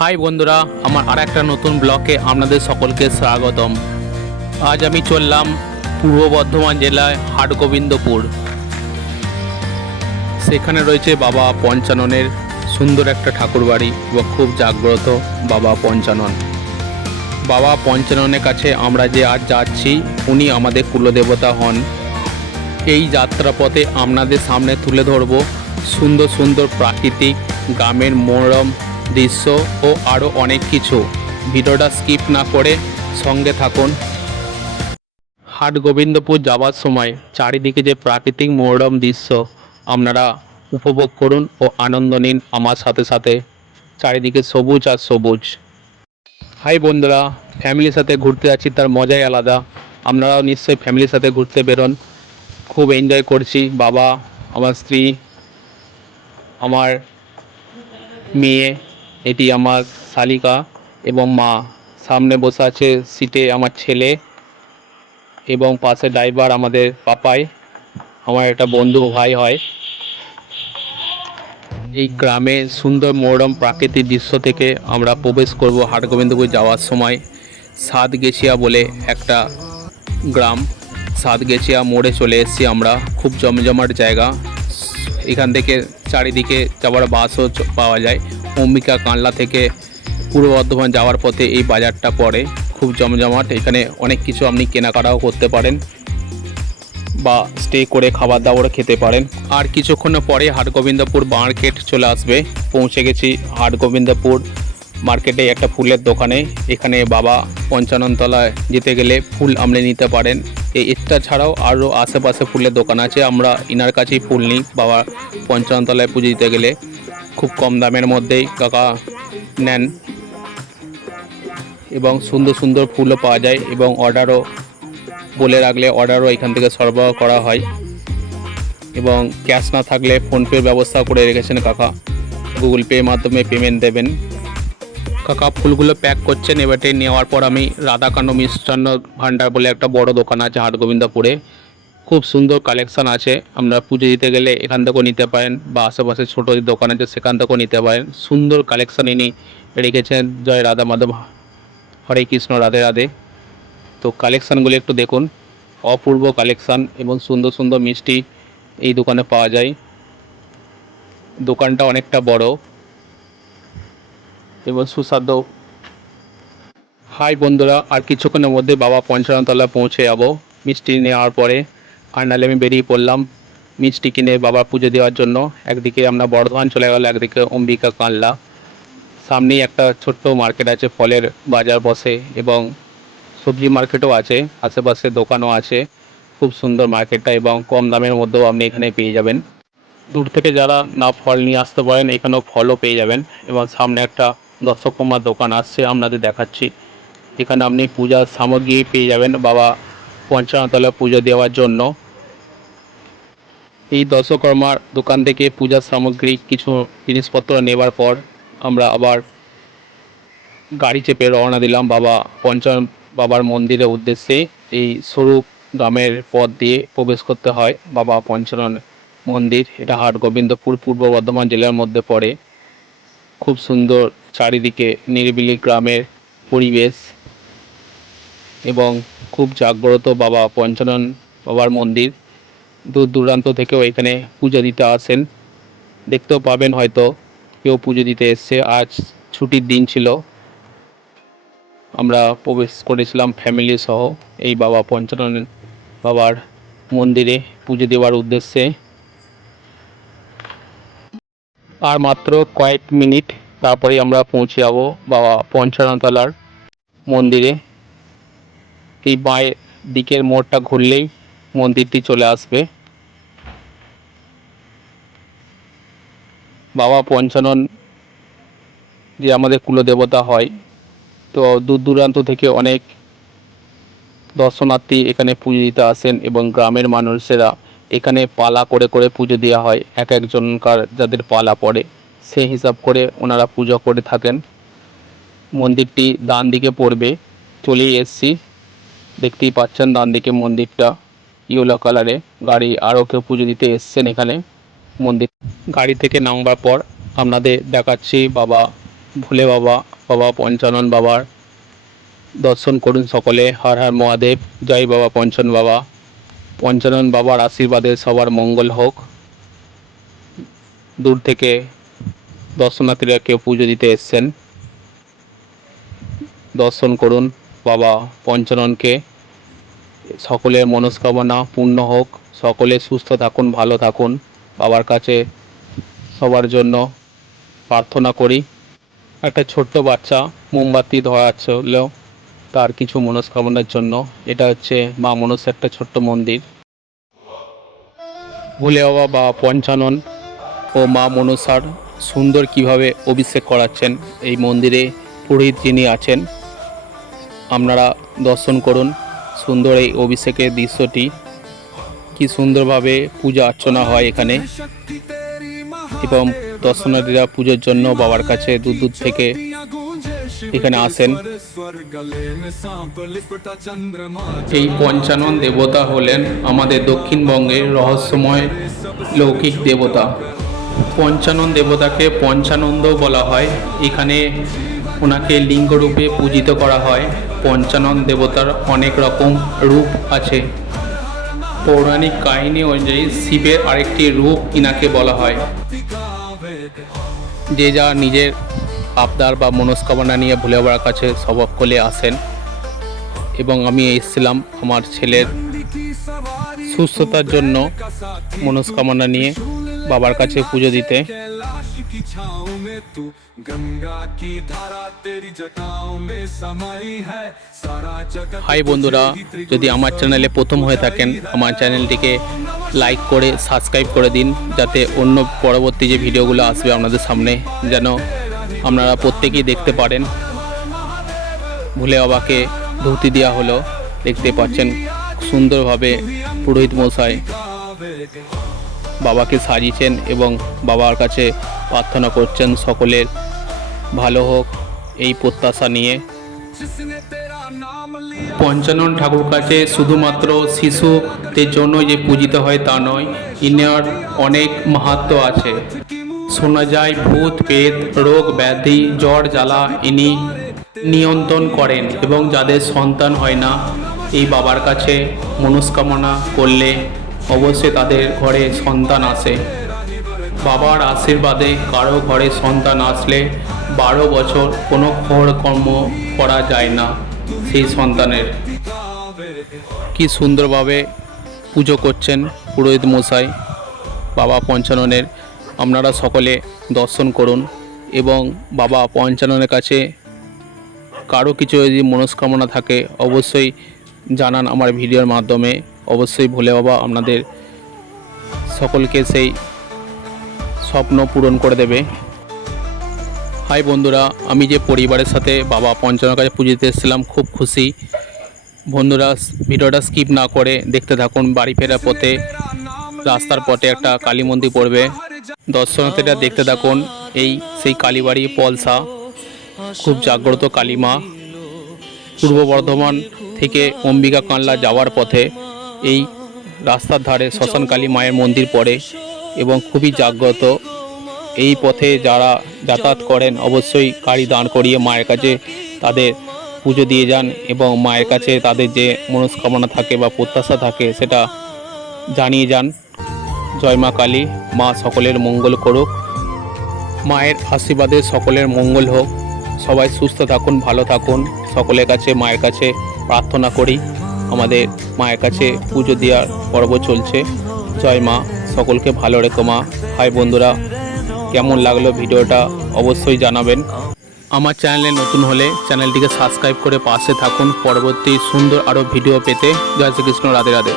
High বন্ধুরা, আমার আর একটা নতুন ব্লগে আপনাদের সকলকে স্বাগতম। আজ আমি চললাম পূর্ব বর্ধমান জেলায় হাটগোবিন্দপুর। সেখানে রয়েছে বাবা পঞ্চাননের সুন্দর একটা ঠাকুরবাড়ি এবং খুব জাগ্রত বাবা পঞ্চানন। বাবা পঞ্চাননের কাছে আমরা যে আজ যাচ্ছি, উনি আমাদের কুলদেবতা হন। এই যাত্রাপথে আপনাদের সামনে তুলে ধরব সুন্দর সুন্দর প্রাকৃতিক গ্রামের মনোরম দৃশ্য ও আরও অনেক কিছু। ভিডিওটা স্কিপ না করে সঙ্গে থাকুন। হাটগোবিন্দপুর যাওয়ার সময় চারিদিকে যে প্রাকৃতিক মনোরম দৃশ্য আপনারা উপভোগ করুন ও আনন্দ নিন আমার সাথে সাথে। চারিদিকে সবুজ আর সবুজ। হাই বন্ধুরা, ফ্যামিলির সাথে ঘুরতে যাচ্ছি, তার মজাই আলাদা। আপনারাও নিশ্চয়ই ফ্যামিলির সাথে ঘুরতে বেরোন। খুব এনজয় করছি। বাবা, আমার স্ত্রী, আমার মেয়ে, এটি আমার শালিকা এবং মা। সামনে বসে আছে সিটে আমার ছেলে এবং পাশে ড্রাইভার আমাদের পাপাই, আমার একটা বন্ধু ভাই হয়। এই গ্রামে সুন্দর মনোরম প্রাকৃতিক দৃশ্য থেকে আমরা প্রবেশ করব হাটগোবিন্দপুর যাওয়ার সময়। সাতগেছিয়া বলে একটা গ্রাম, সাতগেছিয়া মোড়ে চলে এসেছি আমরা। খুব জমজমাট জায়গা। এখান থেকে চারিদিকে যাওয়ার বাসও পাওয়া যায়। অম্বিকা কানলা থেকে পূর্ব বর্ধমান যাওয়ার পথে এই বাজারটা পড়ে। খুব জমজমাট। এখানে অনেক কিছু আপনি কেনাকাটাও করতে পারেন বা স্টে করে খাবার দাবারও খেতে পারেন। আর কিছুক্ষণ পরে হাটগোবিন্দপুর মার্কেট চলে আসবে। পৌঁছে গেছি হাটগোবিন্দপুর মার্কেটে একটা ফুলের দোকানে। এখানে বাবা পঞ্চাননতলায় যেতে গেলে ফুল আপনি নিতে পারেন। এটা ছাড়াও আরও আশেপাশে ফুলের দোকান আছে। আমরা ইনার কাছেই ফুল নিই বাবা পঞ্চাননতলায় পুজো দিতে গেলে। খুব কম দামের মধ্যেই কাকা নেন এবং সুন্দর সুন্দর ফুলও পাওয়া যায় এবং অর্ডারও বলে রাখলে অর্ডারও এখান থেকে সরবরাহ করা হয়। এবং ক্যাশ না থাকলে ফোনপের ব্যবস্থা করে রেখেছেন কাকা। গুগল পের মাধ্যমে পেমেন্ট দেবেন। কাকা ফুলগুলো প্যাক করছেন। এবারে নেওয়ার পর আমি রাধাকান্ত মিষ্টান্ন ভাণ্ডার বলে একটা বড় দোকান আছে হাটগোবিন্দপুরে। খুব সুন্দর কালেকশান আছে। আপনারা পুজো দিতে গেলে এখান থেকেও নিতে পারেন বা আশেপাশে ছোটো দোকান আছে সেখান থেকেও নিতে পারেন। সুন্দর কালেকশান ইনি রেখেছেন। জয় রাধা মাধব, হরে কৃষ্ণ, রাধে রাধে। তো কালেকশানগুলো একটু দেখুন। অপূর্ব কালেকশান এবং সুন্দর সুন্দর মিষ্টি এই দোকানে পাওয়া যায়। দোকানটা অনেকটা বড় এবং সুস্বাদু। হাই বন্ধুরা, আর কিছুক্ষণের মধ্যে বাবা পঞ্চাননতলা পৌঁছে যাব মিষ্টি নেওয়ার পরে। আর নাহলে আমি বেরিয়ে পড়লাম মিষ্টি কিনে বাবার পুজো দেওয়ার জন্য। একদিকে আমরা বর্ধমান চলে গেল, একদিকে অম্বিকা কানলা। সামনেই একটা ছোট্ট মার্কেট আছে, ফলের বাজার বসে এবং সবজি মার্কেটও আছে, আশেপাশে দোকানও আছে। খুব সুন্দর মার্কেটটা এবং কম দামের মধ্যেও আপনি এখানে পেয়ে যাবেন। দূর থেকে যারা না ফল নিয়ে আসতে পারেন এখানেও ফলও পেয়ে যাবেন। এবং সামনে একটা দর্শকর্মার দোকান আসছে, আপনাদের দেখাচ্ছি। এখানে আপনি পূজার সামগ্রী পেয়ে যাবেন বাবা পঞ্চাননতলা পুজো দেওয়ার জন্য। এই দর্শকর্মার দোকান থেকে পূজার সামগ্রী কিছু জিনিসপত্র নেবার পর আমরা আবার গাড়ি চেপে রওনা দিলাম বাবার মন্দিরের উদ্দেশ্যে। এই সরু গ্রামের পথ দিয়ে প্রবেশ করতে হয় বাবা পঞ্চানন মন্দির। এটা হাটগোবিন্দপুর পূর্ব বর্ধমান জেলার মধ্যে পড়ে। খুব সুন্দর চারিদিকে নিরিবিলি গ্রামের পরিবেশ এবং খুব জাগ্রত বাবা পঞ্চানন বাবার মন্দির। দূর দূরান্ত থেকেও এখানে পুজো দিতে আসেন। দেখতেও পাবেন হয়তো কেউ পুজো দিতে এসছে। আজ ছুটির দিন ছিল। আমরা প্রবেশ করেছিলাম ফ্যামিলি সহ এই বাবা পঞ্চানন বাবার মন্দিরে পুজো দেওয়ার উদ্দেশ্যে। আর মাত্র কয়েক মিনিট তারপরেই আমরা পৌঁছে যাব বাবা পঞ্চাননতলার মন্দিরে। এই বাঁয়ের দিকের মোড়টা ঘুরলেই মন্দিরটি চলে আসবে। বাবা পঞ্চানন যে আমাদের কুলদেবতা হয়, তো দূর দূরান্ত থেকে অনেক দর্শনার্থী এখানে পুজো দিতে আসেন এবং গ্রামের মানুষেরা এখানে পালা করে করে পুজো দেওয়া হয়। এক একজনকার যাদের পালা পড়ে সেই হিসাব করে ওনারা পুজো করে থাকেন। মন্দিরটি ডান দিকে পড়বে। চলেই এসছি, দেখতেই পাচ্ছেন ডান দিকে মন্দিরটা ইয়েলো কালারে। গাড়ি আরও কেউ পুজো দিতে এসছেন এখানে মন্দির। গাড়ি থেকে নামবার পর আপনাদের দেখাচ্ছি বাবা ভোলে বাবা, বাবা পঞ্চানন বাবার দর্শন করুন সকলে। হর হর মহাদেব, জয় বাবা পঞ্চানন বাবা। পঞ্চানন বাবার আশীর্বাদে সবার মঙ্গল হোক। দূর থেকে দর্শনার্থীরা কেউ পুজো দিতে এসছেন, দর্শন করুন বাবা পঞ্চাননকে। সকলের মনস্কামনা পূর্ণ হোক, সকলে সুস্থ থাকুন, ভালো থাকুন। বাবার কাছে সবার জন্য প্রার্থনা করি। একটা ছোট্ট বাচ্চা মোমবাতি ধরাচ্ছিল তার কিছু মনস্কামনার জন্য। এটা হচ্ছে মা মনসার একটা ছোট্ট মন্দির। ভোলে বাবা বা পঞ্চানন ও মা মনসার সুন্দর কিভাবে অভিষেক করাচ্ছেন এই মন্দিরে পুরোহিত যিনি আছেন, আপনারা দর্শন করুন সুন্দর এই অভিষেকের দৃশ্যটি। কি সুন্দরভাবে পূজা অর্চনা হয় এখানে, এবং দর্শনার্থীরা পুজোর জন্য বাবার কাছে দূর দূর থেকে এখানে আসেন। এই পঞ্চানন দেবতা হলেন আমাদের দক্ষিণবঙ্গের রহস্যময় লৌকিক দেবতা। পঞ্চানন দেবতাকে পঞ্চানন্দ বলা হয়। এখানে ওনাকে লিঙ্গরূপে পূজিত করা হয়। পঞ্চানন দেবতার অনেক রকম রূপ আছে। পৌরাণিক কাহিনী অনুযায়ী শিবের আরেকটি রূপ ইনাকে বলা হয়। যে যা নিজের আবদার বা মনস্কামনা নিয়ে ভোলে বাবার কাছে সকলে আসেন, এবং আমি এসেছিলাম আমার ছেলের সুস্থতার জন্য মনস্কামনা নিয়ে বাবার কাছে পুজো দিতে। হাই বন্ধুরা, যদি আমার চ্যানেলে প্রথম হয়ে থাকেন আমার চ্যানেলটিকে লাইক করে সাবস্ক্রাইব করে দিন, যাতে অন্য পরবর্তী যে ভিডিওগুলো আসবে আপনাদের সামনে যেন আপনারা প্রত্যেকেই দেখতে পারেন। ভোলে বাবাকে ধুতি দেওয়া হলো, দেখতে পাচ্ছেন সুন্দরভাবে পুরোহিত মশাই বাবাকে সাজিয়েছেন এবং বাবার কাছে প্রার্থনা করছেন সকলের ভালো হোক এই প্রত্যাশা নিয়ে। পঞ্চানন ঠাকুর কাছে শুধুমাত্র শিশুদের জন্য যে পূজিত হয় তা নয়, ইনার অনেক মাহাত্ম্য আছে। শোনা যায় ভূত প্রেত রোগ ব্যাধি জ্বর জ্বালা ইনি নিয়ন্ত্রণ করেন, এবং যাদের সন্তান হয় না এই বাবার কাছে মনস্কামনা করলে অবশ্যই তাদের ঘরে সন্তান আসে। বাবার আশীর্বাদে কারো ঘরে সন্তান আসলে 12 বছর কোনো কর্ম করা যায় না সেই সন্তানের। কি সুন্দরভাবে পুজো করছেন পুরোহিত মশাই বাবা পঞ্চাননের। আপনারা সকলে দর্শন করুন, এবং বাবা পঞ্চাননের কাছে কারো কিছু যদি মনস্কামনা থাকে অবশ্যই জানান আমার ভিডিওর মাধ্যমে। অবশ্যই ভোলে বাবা আপনাদের সকলকে সেই স্বপ্ন পূরণ করে দেবে। হাই বন্ধুরা, আমি যে পরিবারের সাথে বাবা পঞ্চাননের কাছে পুজো দিতে এসেছিলাম, খুব খুশি। বন্ধুরা ভিডিওটা স্কিপ না করে দেখতে থাকুন। বাড়ি ফেরার পথে রাস্তার পথে একটা কালী মন্দির পড়বে, দর্শনার্থীরা দেখতে থাকুন। এই সেই কালীবাড়ি পলসা, খুব জাগ্রত কালীমা। পূর্ব বর্ধমান থেকে অম্বিকা কানলা যাওয়ার পথে এই রাস্তার ধারে শ্মশান কালী মায়ের মন্দির পড়ে, এবং খুবই জাগ্রত। এই পথে যারা যাতায়াত করেন অবশ্যই গাড়ি দাঁড় করিয়ে মায়ের কাছে তাদের পুজো দিয়ে যান, এবং মায়ের কাছে তাদের যে মনস্কামনা থাকে বা প্রত্যাশা থাকে সেটা জানিয়ে যান। জয় মা কালী, মা সকলের মঙ্গল করুক। মায়ের আশীর্বাদে সকলের মঙ্গল হোক। সবাই সুস্থ থাকুন, ভালো থাকুন। সকলের কাছে মায়ের কাছে প্রার্থনা করি। আমাদের মায়ের কাছে পুজো দেওয়ার পর্ব চলছে। জয় মা, সকলকে ভালো রেখো মা। হাই বন্ধুরা, কেমন লাগলো ভিডিওটা অবশ্যই জানাবেন। আমার চ্যানেলে নতুন হলে চ্যানেলটিকে সাবস্ক্রাইব করে পাশে থাকুন পরবর্তী সুন্দর আরও ভিডিও পেতে। জয় শ্রীকৃষ্ণ, রাধে রাধে।